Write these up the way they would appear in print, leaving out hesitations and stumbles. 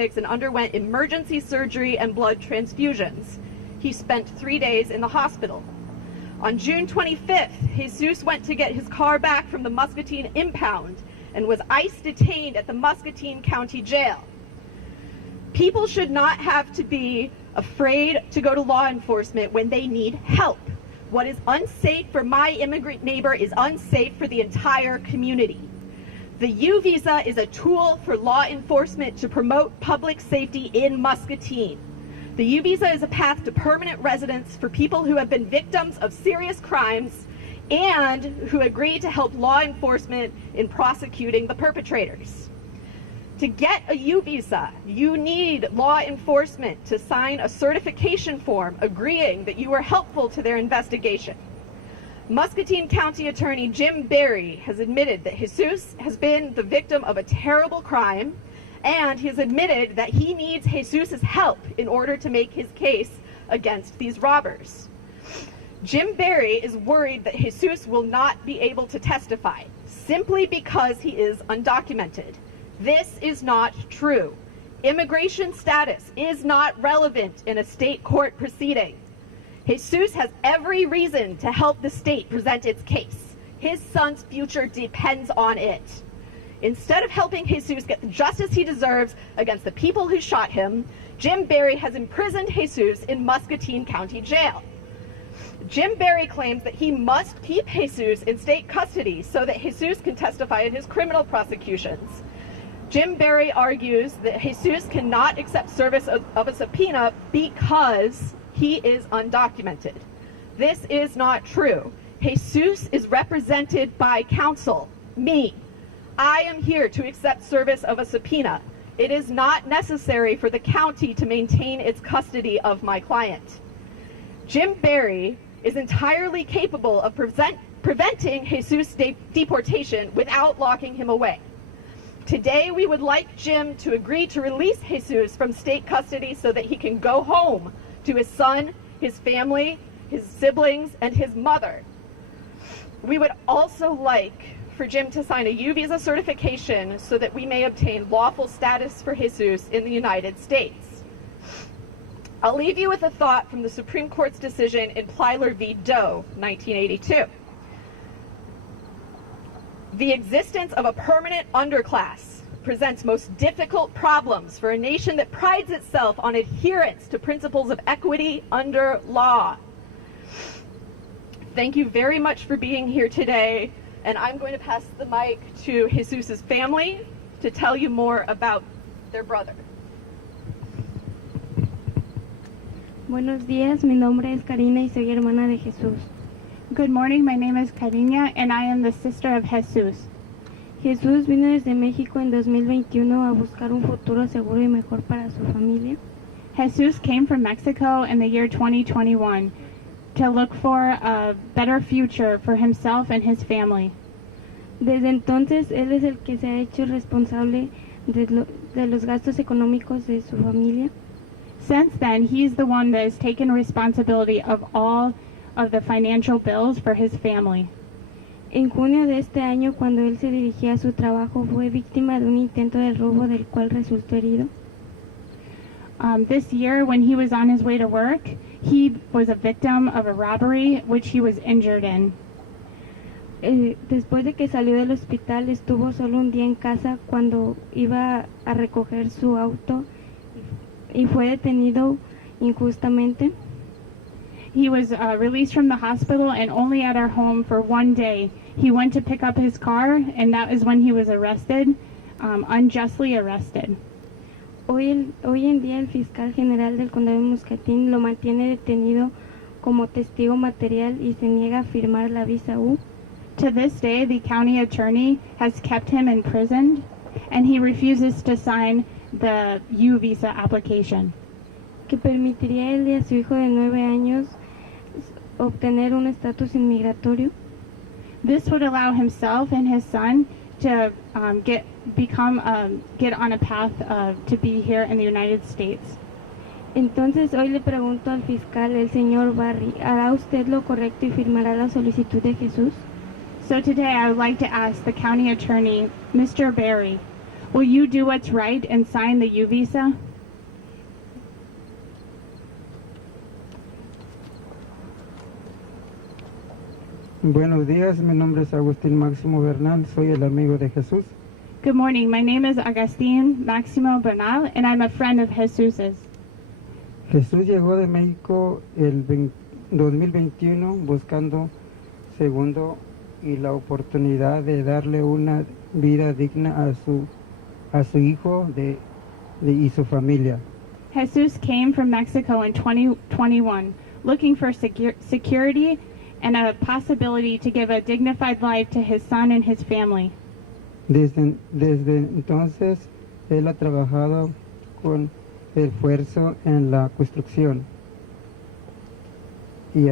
and underwent emergency surgery and blood transfusions. He spent 3 days in the hospital. On June 25th, Jesus went to get his car back from the Muscatine impound and was ICE detained at the Muscatine County Jail. People should not have to be afraid to go to law enforcement when they need help. What is unsafe for my immigrant neighbor is unsafe for the entire community. The U visa is a tool for law enforcement to promote public safety in Muscatine. The U visa is a path to permanent residence for people who have been victims of serious crimes and who agree to help law enforcement in prosecuting the perpetrators. To get a U visa, you need law enforcement to sign a certification form agreeing that you were helpful to their investigation. Muscatine County Attorney Jim Berry has admitted that Jesus has been the victim of a terrible crime, and he has admitted that he needs Jesus' help in order to make his case against these robbers. Jim Berry is worried that Jesus will not be able to testify simply because he is undocumented. This is not true. Immigration status is not relevant in a state court proceeding. Jesus has every reason to help the state present its case. His son's future depends on it. Instead of helping Jesus get the justice he deserves against the people who shot him, Jim Berry has imprisoned Jesus in Muscatine County Jail. Jim Berry claims that he must keep Jesus in state custody so that Jesus can testify in his criminal prosecutions. Jim Berry argues that Jesus cannot accept service of a subpoena because he is undocumented. This is not true. Jesus is represented by counsel, me. I am here to accept service of a subpoena. It is not necessary for the county to maintain its custody of my client. Jim Berry is entirely capable of preventing Jesus' deportation without locking him away. Today, we would like Jim to agree to release Jesus from state custody so that he can go home to his son, his family, his siblings, and his mother. We would also like for Jim to sign a U visa certification so that we may obtain lawful status for Jesus in the United States. I'll leave you with a thought from the Supreme Court's decision in Plyler v. Doe, 1982. The existence of a permanent underclass presents most difficult problems for a nation that prides itself on adherence to principles of equity under law. Thank you very much for being here today, and I'm going to pass the mic to Jesus' family to tell you more about their brother. Buenos días, mi nombre es Karina y soy hermana de Jesús. Good morning, my name is Karina and I am the sister of Jesus. Jesús vino desde México en 2021 a buscar un futuro seguro y mejor para su familia. Jesus came from Mexico in the year 2021 to look for a better future for himself and his family. Desde entonces, él es el que se ha hecho responsable de los gastos económicos de su familia. Since then, he's the one that has taken responsibility of all of the financial bills for his family. En junio de este año, cuando él se dirigía a su trabajo, fue víctima de un intento de robo del cual resultó herido. This year, when he was on his way to work, he was a victim of a robbery, which he was injured in. Después de que salió del hospital, estuvo solo un día en casa cuando iba a recoger su auto y fue detenido injustamente. He was released from the hospital and only at our home for one day. He went to pick up his car and that is when he was arrested, unjustly arrested. Hoy en día el fiscal general del condado de Muscatine lo mantiene detenido como testigo material y se niega a firmar la visa U. To this day, the county attorney has kept him imprisoned and he refuses to sign the U visa application. Que permitiría a él y a su hijo de 9 años obtener un estatus inmigratorio. This would allow himself and his son to get on a path to be here in the United States. Entonces hoy le pregunto al fiscal, el señor Barry, ¿hará usted lo correcto y firmará la solicitud de Jesús? So today I would like to ask the county attorney, Mr. Berry, Will you do what's right and sign the U visa? Buenos días, mi nombre es Agustín Máximo Bernal, soy el amigo de Jesús. Good morning. My name is Agustin Maximo Bernal, and I'm a friend of Jesus's. Jesús llegó de México el 2021 buscando segundo y la oportunidad de darle una vida digna a su hijo y su familia. Jesus came from Mexico in 2021, looking for security and a possibility to give a dignified life to his son and his family. Desde entonces, él ha trabajado con esfuerzo en la construcción y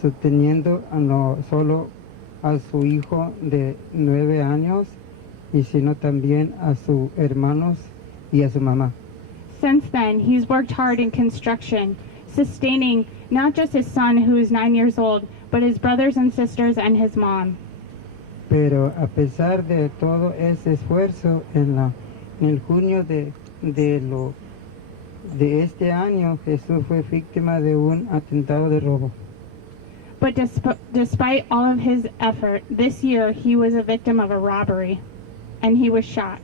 sosteniendo no solo a su hijo de 9 años, y sino también a sus hermanos y a su mamá. Since then, he's worked hard in construction, sustaining not just his son, who is 9 years old, but his brothers and sisters and his mom. Pero a pesar de todo ese esfuerzo, en el junio de este año, Jesús fue víctima de un atentado de robo. But despite all of his effort, this year he was a victim of a robbery, and he was shot.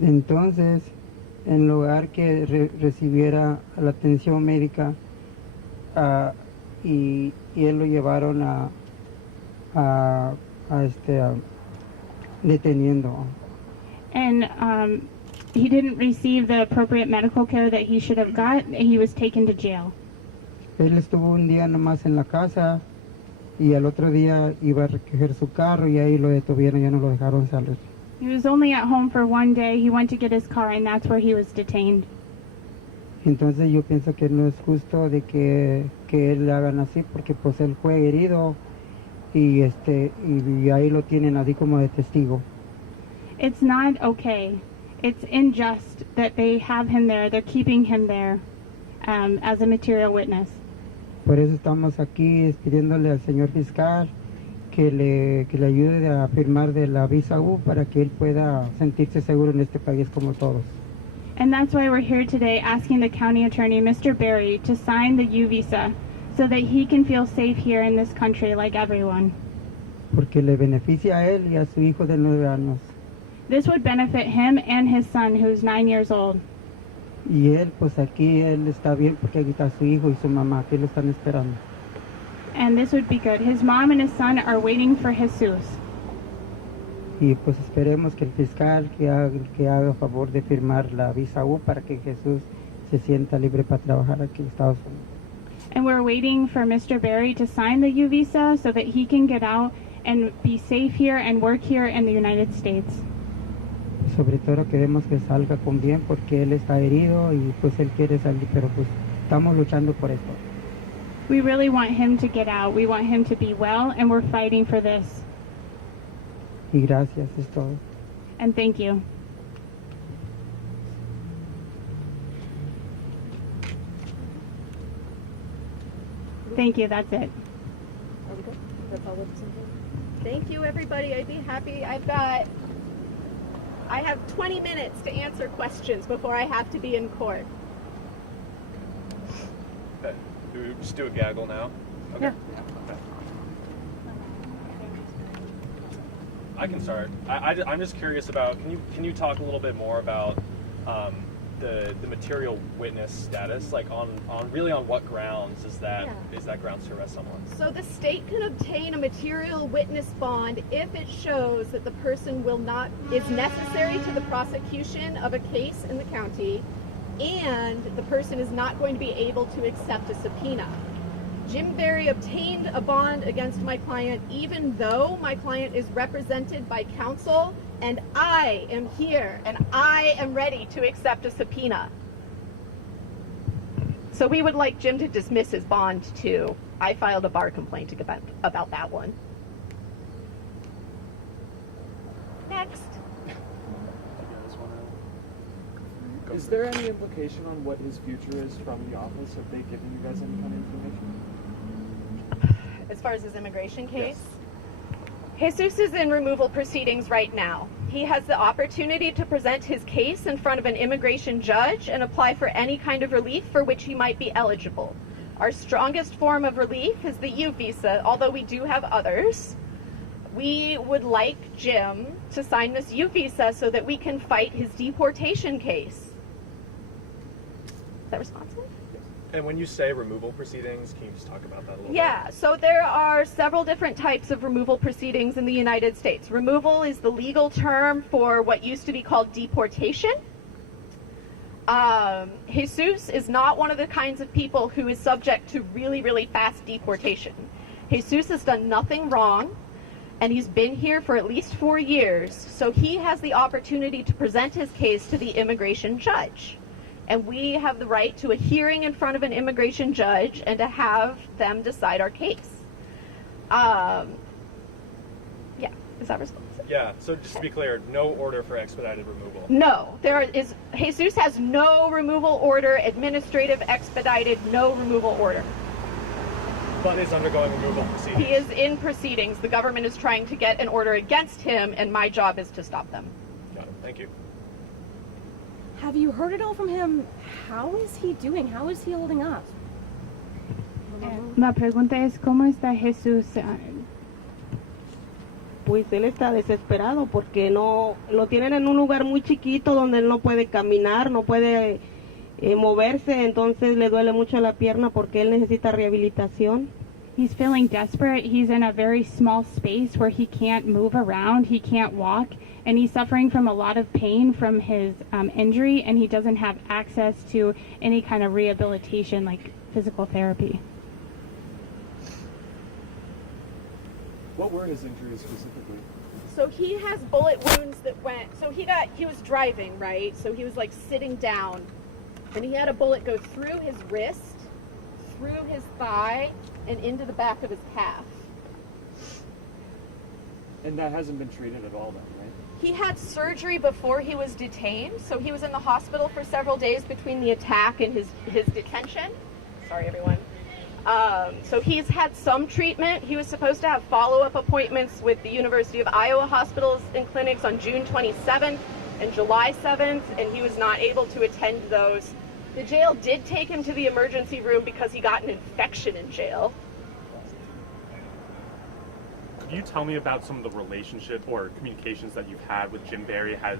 Entonces, en lugar que recibiera la atención médica, y él lo llevaron a deteniendo. And he didn't receive the appropriate medical care that he should have got. He was taken to jail. Él estuvo un día nomás en la casa y al otro día iba a recoger su carro y ahí lo detuvieron, ya no lo dejaron salir. He was only at home for one day. He went to get his car, and that's where he was detained. Entonces yo pienso que no es justo de que él le hagan así, porque pues él fue herido y ahí lo tienen así como de testigo. It's not okay. It's unjust that they have him there. They're keeping him there as a material witness. Por eso estamos aquí pidiéndole al señor fiscal que le ayude a firmar de la visa U para que él pueda sentirse seguro en este país como todos. And that's why we're here today asking the county attorney, Mr. Berry, to sign the U visa so that he can feel safe here in this country like everyone. Porque le beneficia a él y a su hijo de 9 años. This would benefit him and his son, who's 9 years old. Y él, pues aquí él está bien porque aquí está su hijo y su mamá que lo están esperando. And this would be good. His mom and his son are waiting for Jesus. Y pues esperemos que el fiscal que haga favor de firmar la visa U para que Jesús se sienta libre para trabajar aquí en Estados Unidos. And we're waiting for Mr. Berry to sign the U visa so that he can get out and be safe here and work here in the United States. Sobre todo queremos que salga con bien porque él está herido y pues él quiere salir, pero pues estamos luchando por esto. We really want him to get out. We want him to be well, and we're fighting for this. Y gracias, es todo. And thank you. Thank you, that's it. Are we good? That's all of something? Thank you, everybody. I'd be happy. I have 20 minutes to answer questions before I have to be in court. Okay. Do we just do a gaggle now? Okay. Yeah. Okay. I can start. I'm just curious about, can you talk a little bit more about the material witness status? Like on what grounds is that grounds to arrest someone? So the state can obtain a material witness bond if it shows that the person is necessary to the prosecution of a case in the county, and the person is not going to be able to accept a subpoena. Jim Berry obtained a bond against my client even though my client is represented by counsel, and I am here and I am ready to accept a subpoena. So we would like Jim to dismiss his bond too. I filed a bar complaint about that one. Next. Is there any implication on what his future is from the office? Have they given you guys any kind of information? As far as his immigration case? Yes. Jesus is in removal proceedings right now. He has the opportunity to present his case in front of an immigration judge and apply for any kind of relief for which he might be eligible. Our strongest form of relief is the U visa, although we do have others. We would like Jim to sign this U visa so that we can fight his deportation case. Is that responsive? And when you say removal proceedings, can you just talk about that a little Yeah, so there are several different types of removal proceedings in the United States. Removal is the legal term for what used to be called deportation. Jesus is not one of the kinds of people who is subject to really, really fast deportation. Jesus has done nothing wrong, and he's been here for at least 4 years, so he has the opportunity to present his case to the immigration judge. And we have the right to a hearing in front of an immigration judge and to have them decide our case. Yeah, is that responsive? Yeah, so just to be clear, no order for expedited removal. No, Jesus has no removal order, administrative, expedited, no removal order. But is undergoing removal proceedings. He is in proceedings. The government is trying to get an order against him, and my job is to stop them. Got it. Thank you. Have you heard it all from him? How is he doing? How is he holding up? La pregunta es, ¿cómo está Jesús? Pues él está desesperado porque no lo tienen en un lugar muy chiquito donde él no puede caminar, no puede moverse, entonces le duele mucho la pierna porque él necesita rehabilitación. He's feeling desperate. He's in a very small space where he can't move around, he can't walk, and he's suffering from a lot of pain from his injury, and he doesn't have access to any kind of rehabilitation like physical therapy. What were his injuries specifically? So he has bullet wounds that went, he was driving, right? So he was like sitting down, and he had a bullet go through his wrist, through his thigh, and into the back of his calf. And that hasn't been treated at all then, right? He had surgery before he was detained, so he was in the hospital for several days between the attack and his detention. Sorry, everyone. So he's had some treatment. He was supposed to have follow-up appointments with the University of Iowa hospitals and clinics on June 27th and July 7th, and he was not able to attend those. The jail did take him to the emergency room because he got an infection in jail. Could you tell me about some of the relationship or communications that you've had with Jim Barry? Have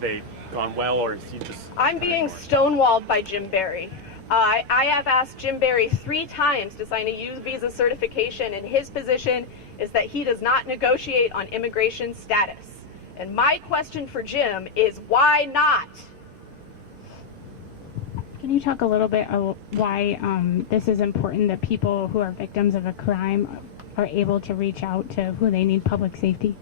they gone well, or is he just... I'm being stonewalled by Jim Barry. I have asked Jim Barry 3 times to sign a U visa certification, and his position is that he does not negotiate on immigration status. And my question for Jim is, why not? Can you talk a little bit about why this is important, that people who are victims of a crime are able to reach out to who they need public safety?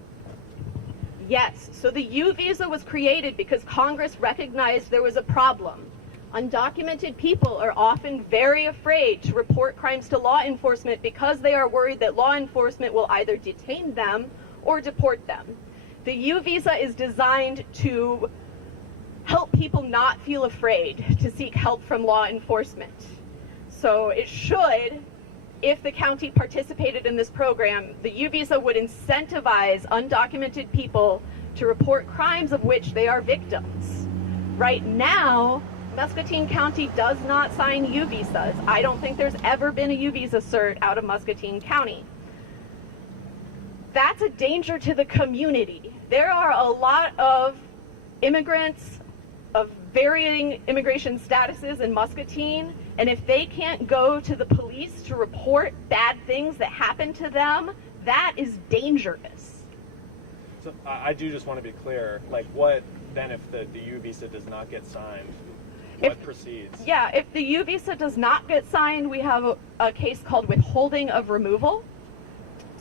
Yes, so the U visa was created because Congress recognized there was a problem. Undocumented people are often very afraid to report crimes to law enforcement because they are worried that law enforcement will either detain them or deport them. The U visa is designed to help people not feel afraid to seek help from law enforcement. So it should, if the county participated in this program, the U visa would incentivize undocumented people to report crimes of which they are victims. Right now, Muscatine County does not sign U visas. I don't think there's ever been a U visa cert out of Muscatine County. That's a danger to the community. There are a lot of immigrants of varying immigration statuses in Muscatine, and if they can't go to the police to report bad things that happen to them, that is dangerous. So I do just want to be clear, like what then if the U visa does not get signed? What proceeds? Yeah, if the U visa does not get signed, we have a case called withholding of removal.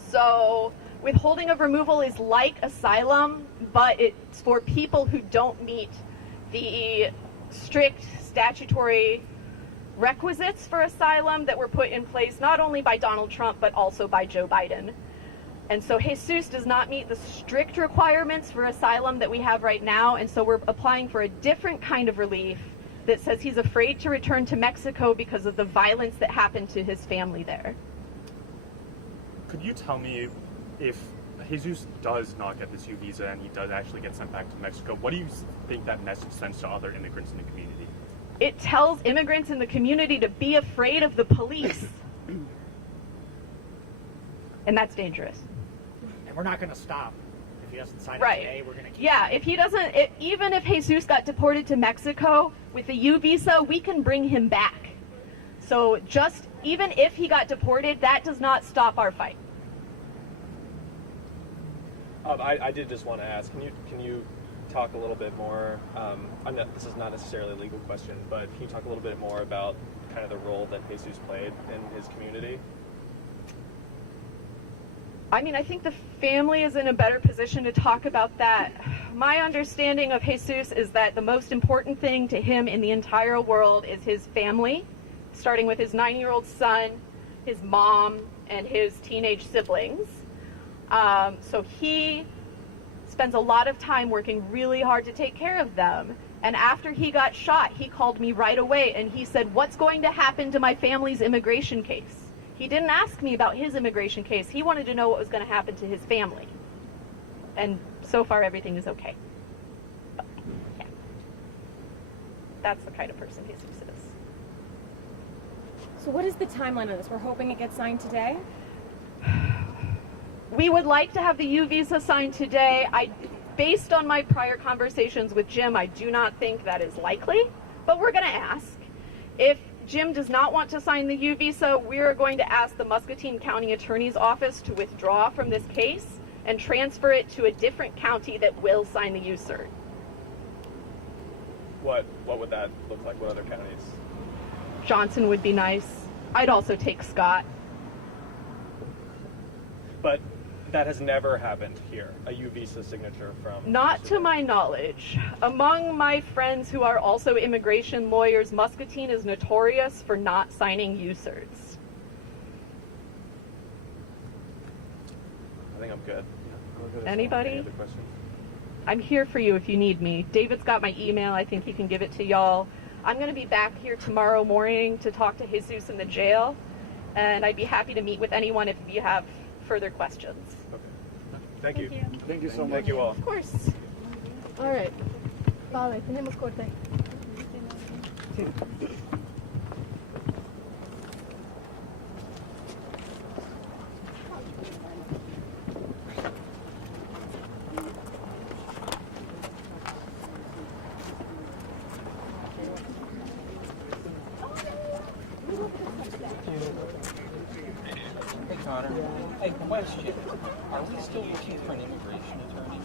So withholding of removal is like asylum, but it's for people who don't meet the strict statutory requisites for asylum that were put in place not only by Donald Trump, but also by Joe Biden. And so Jesus does not meet the strict requirements for asylum that we have right now, and so we're applying for a different kind of relief that says he's afraid to return to Mexico because of the violence that happened to his family there. Could you tell me if Jesus does not get this U visa and he does actually get sent back to Mexico, what do you think that message sends to other immigrants in the community? It tells immigrants in the community to be afraid of the police. And that's dangerous. And we're not going to stop. If he doesn't sign it Right. today, we're going to keep Yeah, if he doesn't, even if Jesus got deported to Mexico with a U visa, we can bring him back. So just, even if he got deported, that does not stop our fight. I did just want to ask, can you talk a little bit more, this is not necessarily a legal question, but can you talk a little bit more about kind of the role that Jesus played in his community? I mean, I think the family is in a better position to talk about that. My understanding of Jesus is that the most important thing to him in the entire world is his family, starting with his 9-year-old son, his mom, and his teenage siblings. So he spends a lot of time working really hard to take care of them. And after he got shot, he called me right away and he said, "What's going to happen to my family's immigration case?" He didn't ask me about his immigration case. He wanted to know what was going to happen to his family. And so far, everything is okay. But, yeah. That's the kind of person Jesus is. So what is the timeline on this? We're hoping it gets signed today? We would like to have the U visa signed today. Based on my prior conversations with Jim, I do not think that is likely, but we're going to ask. If Jim does not want to sign the U visa, we're going to ask the Muscatine County Attorney's office to withdraw from this case and transfer it to a different county that will sign the U cert. What would that look like? What other counties? Johnson would be nice. I'd also take Scott. But that has never happened here, a U visa signature from... Not to my knowledge. Among my friends who are also immigration lawyers, Muscatine is notorious for not signing U certs. I think I'm good. Anybody? Any other questions? I'm here for you if you need me. David's got my email. I think he can give it to y'all. I'm going to be back here tomorrow morning to talk to Jesus in the jail, and I'd be happy to meet with anyone if you have further questions. Okay. Thank you. Thank you so much. Thank you all. Of course. All right. Vale, tenemos corte. Hey Connor, hey, question. Are we still looking for an immigration attorney?